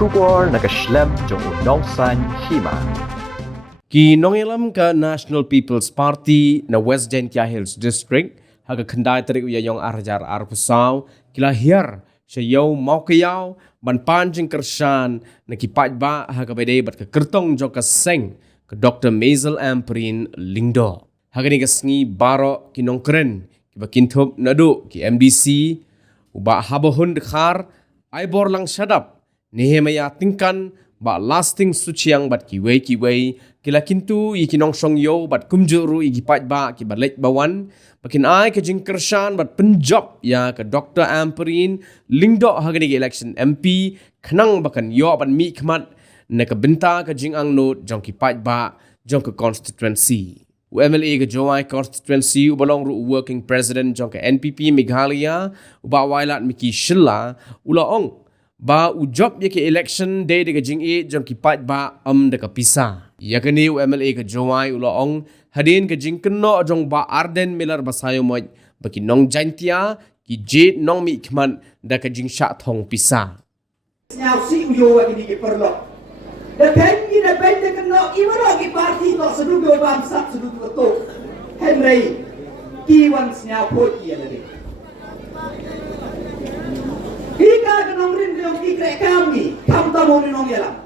Shubor nakaslem jong unongsan hima. Kinongilam ka National People's Party na West Gentia Hills District haga kendai tarik uyayong arjar arpusaw kilahir siya mau kayaw ban panjing kersan nakipat ba haga bede bat ka kertong jong ka seng ke Dr. Maisel Amprin Lingdo haga ni kasngi baro kinong keren kiba kintup nadu ki MDC uba habohun dekhar aibor lang syadap nehemaya tingkan ba lasting suciang bat kiwei kila kintu ikinong song yo bat kumjuru igipat ba ki balek bawan bakin ai ke jingkershan bat penjob ya ke Dr. Amprin Lingdo hagani election MP khnang bakan yo ban mi khmat na ke benta ke jingang not jong ki pat ba jong ke constituency UMLA ke Joai constituency ubalong ru working president jong ke NPP Meghalaya uba wailat miki shilla ulaong ba ujob ye ke election day de jing e jong ki pat ba de ka pisa ya ke ni UMLA ke Joai ulaong hadin ke jing keno jong ba Arden Miller basayo moj baki nong jantia ki jet nong mi khman da ke jing sha thong pisa Now see you lagi di perlo. Dan ni da bende keno imaro ki parti to sedu go bam sap sedu to. Henry kiwan snya pot ye lagi. Ika kenong rin yung kikre kami, kamtamo rin nong yalang.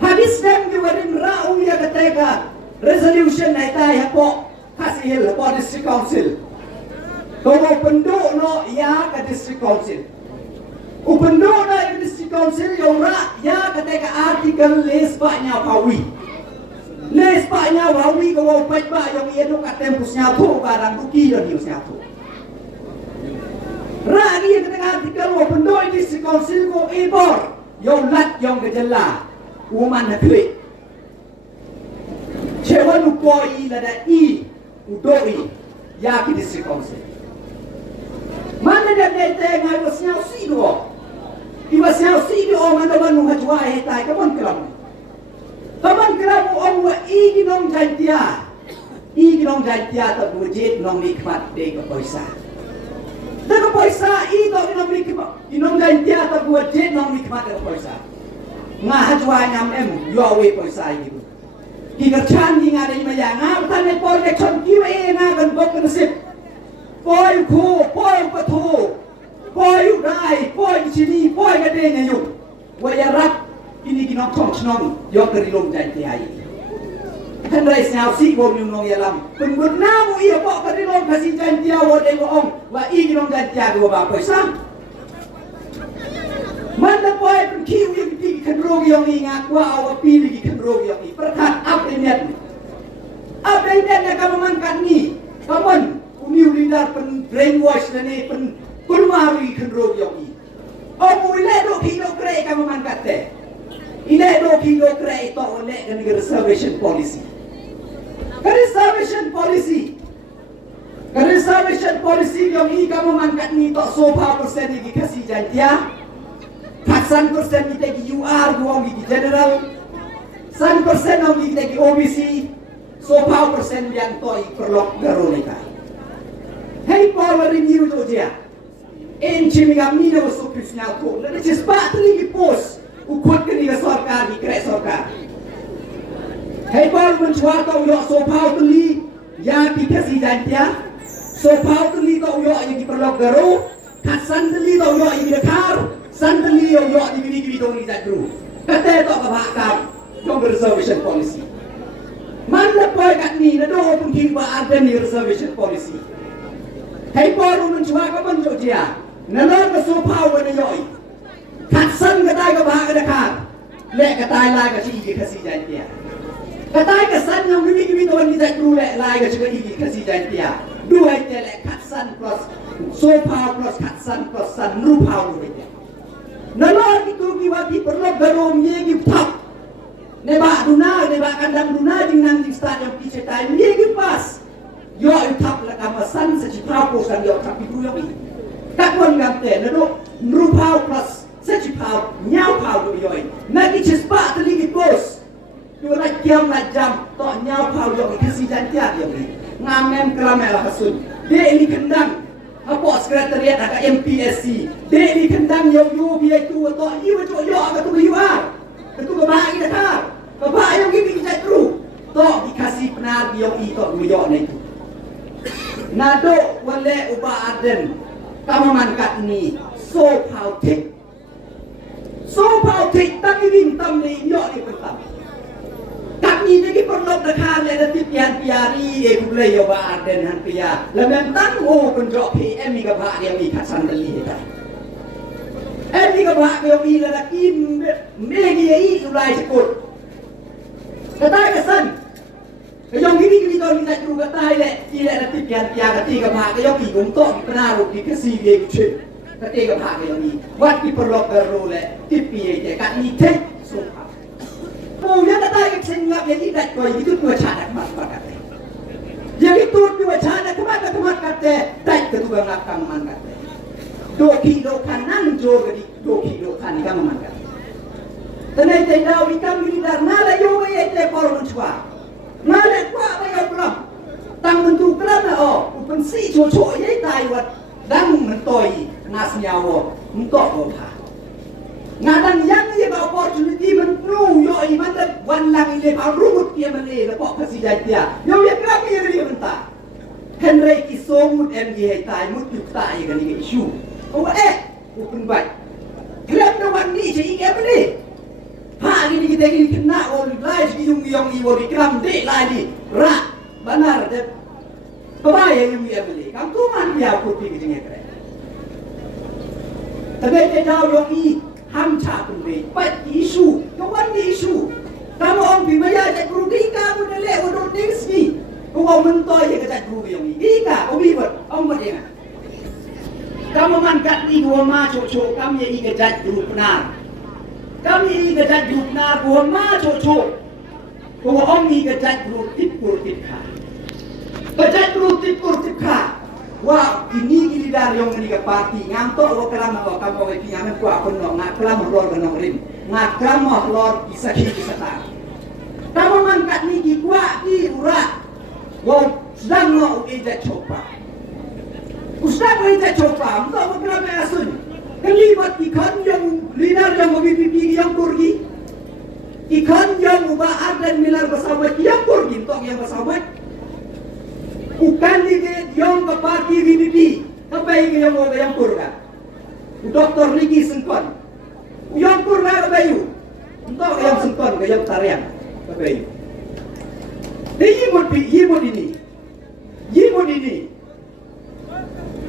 Hadis dem yung rin raong ya kateka, resolution na itay hapo, kasihil hapo district council. Kung upendo no ya ka district council. Upendo na yung district council yung ra ya kateka article les pa niya pawi. Les pa niya pawi kung upet ba yung ieno katempus niya to, karang kukilo niyo siya to. Ragi yang kata artikel wa pendoi di konsil ko ibor yung lat yung gejala uman negeri cewa nupoi lada i udoi ya ki di konsil mana dia nete ngai was nyau si do iba nyau si do man dawan nu hajwa hetai kaman kelam om wa i ginong jantia ta budget nong nikmat de ko poisa Daga poisa ito inong gantia ta buat jet nong nikmat daga poisa. Nga hajwa nyam yawe poisa gitu. Hikerchan di ngada ima ya nga tan ne por ke chon kiwe nga kan bok kan sip. Poi ku, poi patu. Poi dai, poi sini, poi gade ngayu. Waya rap ini ginong tong chnong yo kerilom jantia ini. Henry siaw si bom yung nong yalam. Pengbut namu iya pok kerilom kasih jantia wode ong. Wa i ginong jantia go ba poisa. Manda poy kun kiu yung tigi kenrog yung ingat wa awa pili gi kenrog yung i. Perkat update na kamamangkat ni. Kaman umiu lidar pen brainwash na ni pen kulmaru gi kenrog yung i. Omu ile do kilo kre kamamangkat te. Ile do kilo kre ito ole kan reservation policy. Reservation policy yung i kamu mangkat ni to sopa persen gi kasih jantia. Katsan persen kita gi UR guang gi general. San persenong gi gi OBC. Sopa persen yang to i perlok garonika. Hey power review to dia. Enci migami na wasuk pisnya to. Lalu cispat lagi pos. Ukut ke ni sorkar gi kre sorkar. Hey power mencuat to yo sopa tuli ya ki kasih jantia. So pau tuli to yo yang diperlok garo, kasan tuli to yo yang dikar, san tuli yo yang diberi dong di jadru. Kata to kabakam, yung reservation policy. Mana poy kat ni na do pun kiba ada ni reservation policy. Hey pau mencuat ka menjo dia, nana ka so pau na yo. Kasan kata kabak dakar, le kata lai ka si kasih jantia. Kata kasan yang diberi dong di jadru le lai ka si kasih jantia. Dua jelek katsan plus sopa plus katsan plus san rupau itu. Nalor itu kiwati perlu berom yegi top. Neba kandang duna jing stadium pice time yegi pas. Yo top la kamasan seci pau san yo tapi dulu yogi. Takon gamte nado rupau plus seci pau nyau pau do yoi. Nagi cispa teligi bos. Dua kiam la jam to nyau pau yogi kasih jantia yogi. Ngamen keramela hasun. Dia ini kendang apa sekretariat agak MPSC. Dia ini kendang yo biaya tu atau iu tu yo agak tu Nado wale uba aden kamu mangkat ni so politik tapi bintang ni yo ni pertama kami ni perlu dekat le nanti piari boleh yo ba aden han pia lemang tanggo pendok PM ni ka dia mi kasan dali ta ni ka dia mi la kim megi ai ulai sekut kata kesan Kayong gini tol kita juga tahu le, tidak nanti pian ketika pak kayong bingung toh penaruh di kesi dia gitu. Ketika pak kayong ni, buat di perlok berlo le, tipi aja kat ni teh sumpah. Oh ya kata yang nggak jadi tak kau itu dua cara mat kata. Jadi tu dua cara kemat kata, tak kedua ngakang man kata. Doki kanan jor di doki kanan kamu man kata. Tenai teh dawi kami di darna la yo ye teh koron cua. Ngalek kuat bayar belum. Tang bentuk kelam lah Upen si cocok ye tai wat dang mentoi nas nyawa untuk apa. Ngadang yang ye ba opportunity menru yo i man wan lang ile ba rubut dia mele lepak kasi dia. Yo ye kelam ye dia mentah. Henry ki somut MG tai mut juk tai kan ni isu. Upen bai. Kelam no wan ni je ike mele. Hari ini kita ini kena orang lain yang iwori keram dek lagi rak benar dek kebaya yang dia beli kamu tu man dia putih kecilnya keren tapi kita yang ini hamca pun beli pat isu kawan isu kamu orang bimbaya cak guru kamu nilai orang tinggi kamu mentoy yang cak guru yang ini kamu bibat orang berdua kamu mangkat ni dua macam kami yang ini cak guru benar kami gajah grup na buah ma cocok buah om ni gajah grup tipur tipka gajah grup tipur tipka wah ini dari yang ni ke parti ngantok lo kelam lo kamu ke pinjaman ku apa no ngak kelam lor kenong rim ngak kelam lor bisa kamu mangkat ni ki kuat ki urat wah sedang lo gajah coba ustaz gajah coba untuk kelam asun kelibat ikan yang linar yang memiliki yang pergi ikan yang ubah dan milar bersama yang pergi untuk yang bersama bukan yang ke parti VVP apa yang mau yang purga Dr. Ricky Sengkon yang purga ke bayu untuk yang Sengkon ke yang tarian ke bayu yimut ini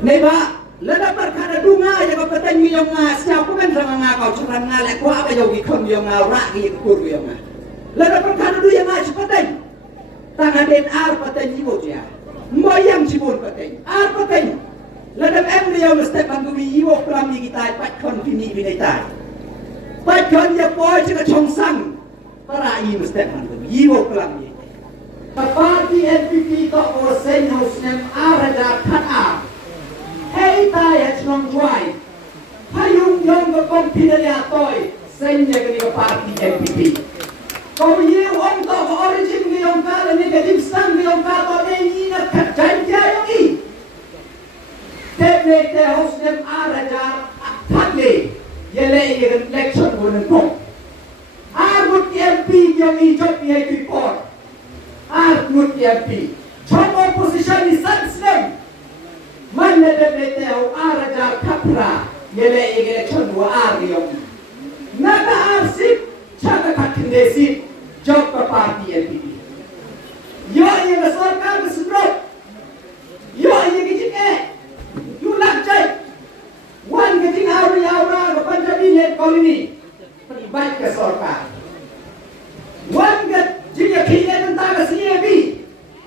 neba lada perkara dunga ya kau tanya yang siapa kan sama kau curang ngalek kau apa yang ikon yang ngawrak ikur yang lada perkara du yang cepat tangan den ar pateng ibu dia moyang cibun pateng ar pateng lada emri yang mesti bantu ibu pelami kita pat kon fini binaitai pat kon ya boy cika chongsang para ibu mesti bantu ibu pelami parti NPP kau osen hosnem araja kan ar Hei tayat nong juai, hayung yang berkom pindah toy, senya kini ke parti NPP. Kau ye orang kau origin ni orang kau ni kedim sang ni orang kau ni nak kerja yang ini. Tapi te hostem araja thakle, ye le ye election bukan kau. Argut MP yang hijau ni itu pun, argut MP. Cuma posisi ni sensitif. Mana dia tahu araja kapra yele election dua yang naga arsip cara kakindesi job ke parti NPP yo yang sarkar kesebrot yo yang kecik you nak cek wan kecik aura ke Punjabi net koloni terlibat ke sarkar wan kecik kini tentang ke CAB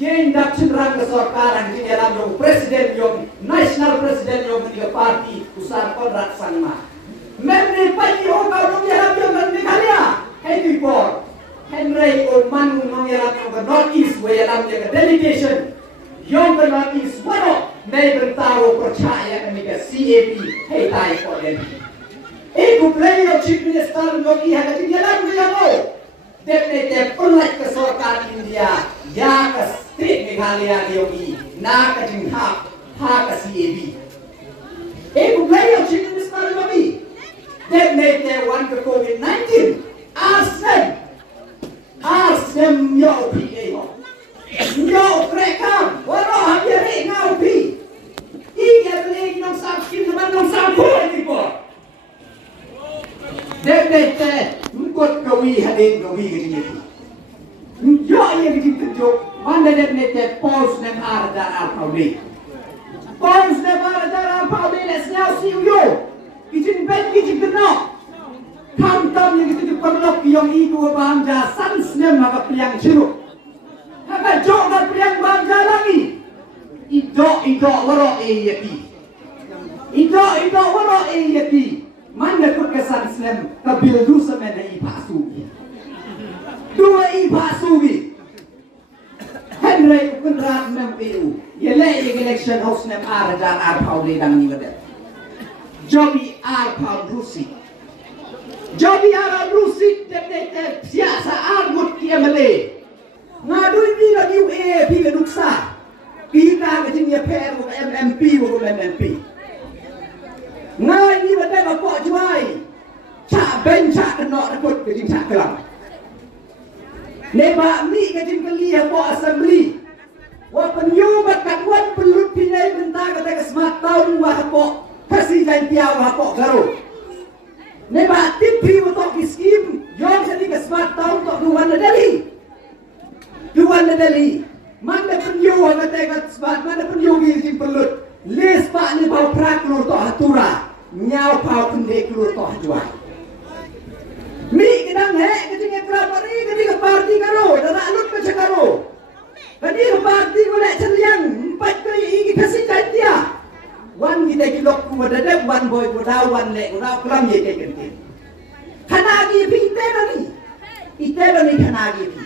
yang dak cenderang ke sarkar yang dalam yang presiden yang national presiden yang di parti usar Konrad Sanma. Memang pagi orang yang dalam yang Meghalaya, Henry Paul, Henry Oman yang dalam North East, yang dalam yang delegation, yang North East, mana mereka tahu percaya kami ke CAP, Heitai Kolen. Ibu beliau chief minister yang ia hanya dalam yang Deputy Pelat ke sarkar India, ya ke state Meghalaya yogi, nak ke jinghap, ha ke CAB. Ibu beliau chief minister yogi, deputy one ke COVID-19, Arsem yo PA, yo rekam, walau hampir ngau PA. nang sakit naman nang sabuhay di po. Dete, ngkot gawi hadin gawi gini. Yo iya gini kejuk, mana dete pos nem arda arpaudi. Pos nem arda arpaudi les nyau siu yo. Kijin ben kijin kenok. Tam yang itu diperlok yang ibu bangsa sans nem maka priang ciruk. Haka jok na priang bangsa lagi. Ido waro yaki. Ido waro yaki. Mana kesan sem kabil dusa mena ipasugi. Dua ipasugi. Henry kunrat nem EU. Yele election house nem arajar arpau de dang ni wadet. Jobi arpau Rusi. Jobi arpau Rusi de siasa argut kiamale. Ngadui ni la UA pi geduksa. Kita kecingnya PR ke MMP ke MMP. Ngai ni badai bapak juai. Cak ben cak kena rekut kecing cak kelam. Neba mi kecing keli bapak assembly. Wa penyu bakat wan pelut pinai bentar kata ke semat tahun wa bapak kasih jantia wa bapak garo. Neba tipi bapak kiskim. Yang jadi ke semat tahun tok duan Delhi. Mana penyu kata kat sebat mana penyu kecing pelut. Les pak ni bau prak keluar tok hatura. Nyau pau pendek keluar tok jual. Mi kedang kecing kerap ni ke parti karo, dah alut ke cakaro. Kadi ke parti ko nak celiang, empat kali iki kasih dia. Wan kita kilok ku dadap wan boy ku dawan le ku daw kelam ye kentin. Kanagi pinte ni. Ite ni kanagi pi.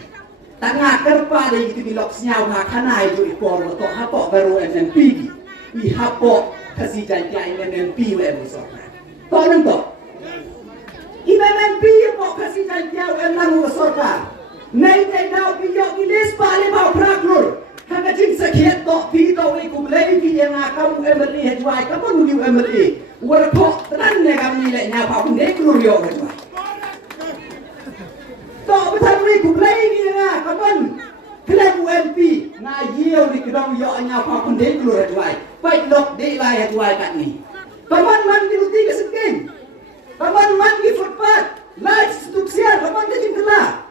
Tengah kerpa dia itu bilok senyau kana itu ipor to hapok baru MMP gi. I hapok kasih janji MMP we besok. Tolong to. I MMP pok kasih janji elang besok. Nei dei dau piyok ilis pale bau praklur. Kaka jing sakit to pi to we ku lei pi yang kamu MLA hejwai kamu nu MLA. War pok tenan ne kamu le nya pa kun dek lur yo hejwai. To betul ni ku lei ni nga kapan kelab UMP na yiau di kedong yo nya pa kun dek lur hejwai. Pai lok de lai hejwai kat ni. Kapan man di uti ke sekin. Kapan man di footpath. Lai stuksian kapan ke jing kela.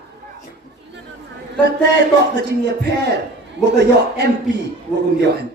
Kata tok kecing ya per, bukan yo MP, bukan yo MP.